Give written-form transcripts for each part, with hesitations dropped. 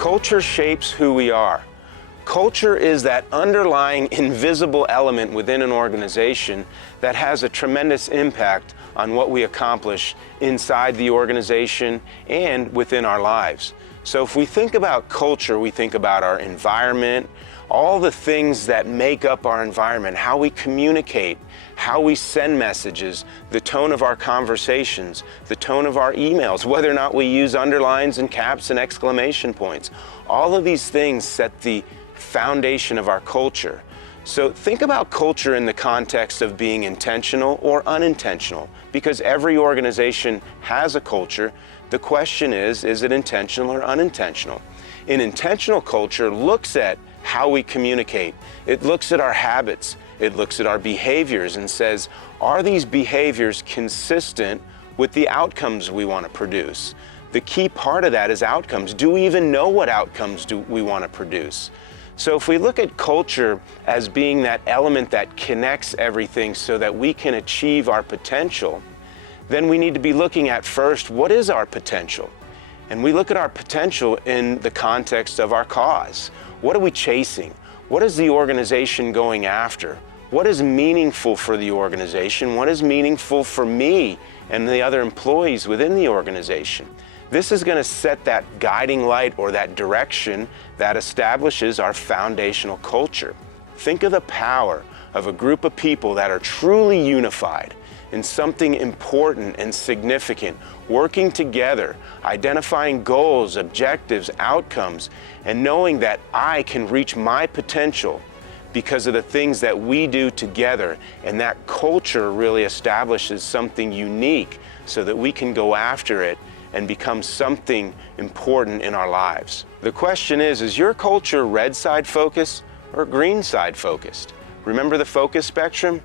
Culture shapes who we are. Culture is that underlying invisible element within an organization that has a tremendous impact on what we accomplish inside the organization and within our lives. So if we think about culture, we think about our environment, all the things that make up our environment, how we communicate, how we send messages, the tone of our conversations, the tone of our emails, whether or not we use underlines and caps and exclamation points. All of these things set the foundation of our culture. So think about culture in the context of being intentional or unintentional, because every organization has a culture. The question is it intentional or unintentional? An intentional culture looks at how we communicate. It looks at our habits. It looks at our behaviors and says, are these behaviors consistent with the outcomes we want to produce? The key part of that is outcomes. Do we even know what outcomes do we want to produce? So if we look at culture as being that element that connects everything so that we can achieve our potential, then we need to be looking at first, what is our potential? And we look at our potential in the context of our cause. What are we chasing? What is the organization going after? What is meaningful for the organization? What is meaningful for me and the other employees within the organization? This is going to set that guiding light or that direction that establishes our foundational culture. Think of the power of a group of people that are truly unified in something important and significant, working together, identifying goals, objectives, outcomes, and knowing that I can reach my potential because of the things that we do together. And that culture really establishes something unique so that we can go after it and become something important in our lives. The question is your culture red side focused or green side focused? Remember the focus spectrum?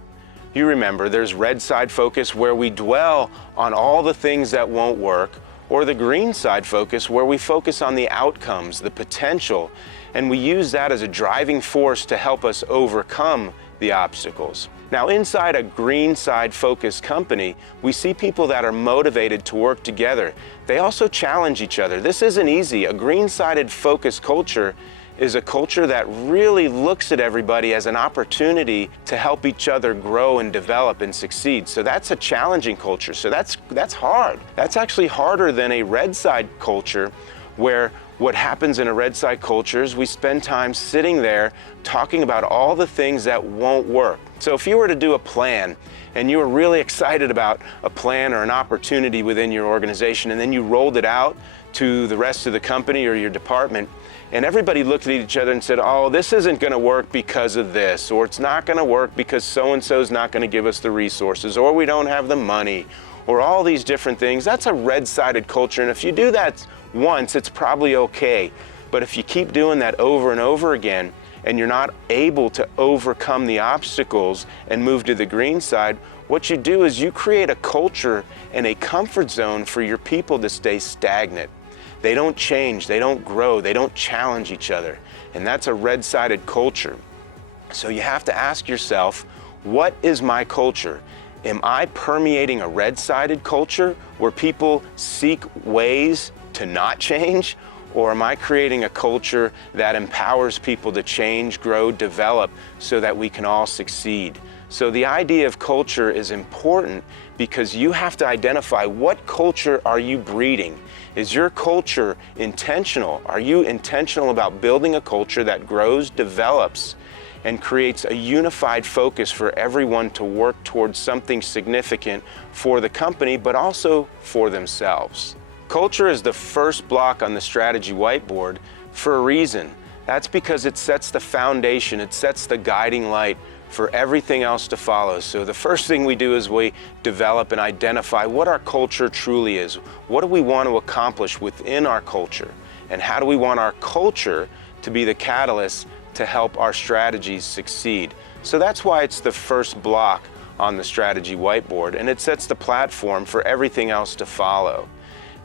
You remember there's red side focus where we dwell on all the things that won't work, or the green side focus where we focus on the outcomes, the potential, and we use that as a driving force to help us overcome the obstacles. Now, inside a green side focused company, we see people that are motivated to work together. They also challenge each other. This isn't easy. A green sided focused culture is a culture that really looks at everybody as an opportunity to help each other grow and develop and succeed. So that's a challenging culture. So that's hard. That's actually harder than a red side culture, where what happens in a red side culture is we spend time sitting there talking about all the things that won't work. So if you were to do a plan and you were really excited about a plan or an opportunity within your organization, and then you rolled it out to the rest of the company or your department, and everybody looked at each other and said, oh, this isn't going to work because of this, or it's not going to work because so-and-so is not going to give us the resources, or we don't have the money, or all these different things. That's a red-sided culture, and if you do that once, it's probably okay. But if you keep doing that over and over again, and you're not able to overcome the obstacles and move to the green side, what you do is you create a culture and a comfort zone for your people to stay stagnant. They don't change, they don't grow, they don't challenge each other. And that's a red-sided culture. So you have to ask yourself, what is my culture? Am I permeating a red-sided culture where people seek ways to not change? Or am I creating a culture that empowers people to change, grow, develop so that we can all succeed? So the idea of culture is important because you have to identify what culture are you breeding. Is your culture intentional? Are you intentional about building a culture that grows, develops, and creates a unified focus for everyone to work towards something significant for the company, but also for themselves? Culture is the first block on the strategy whiteboard for a reason. That's because it sets the foundation, it sets the guiding light for everything else to follow. So the first thing we do is we develop and identify what our culture truly is. What do we want to accomplish within our culture? And how do we want our culture to be the catalyst to help our strategies succeed? So that's why it's the first block on the strategy whiteboard, and it sets the platform for everything else to follow.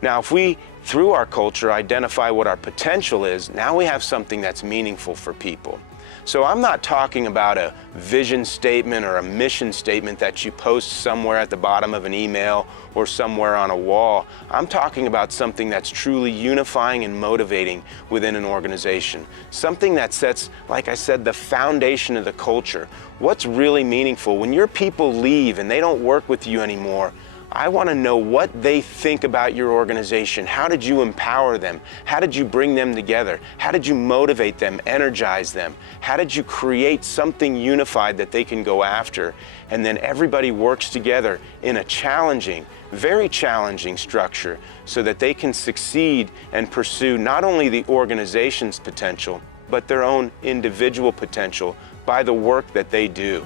Now, if we, through our culture, identify what our potential is, now we have something that's meaningful for people. So I'm not talking about a vision statement or a mission statement that you post somewhere at the bottom of an email or somewhere on a wall. I'm talking about something that's truly unifying and motivating within an organization. Something that sets, like I said, the foundation of the culture. What's really meaningful? When your people leave and they don't work with you anymore, I want to know what they think about your organization. How did you empower them? How did you bring them together? How did you motivate them, energize them? How did you create something unified that they can go after? And then everybody works together in a challenging, very challenging structure so that they can succeed and pursue not only the organization's potential, but their own individual potential by the work that they do.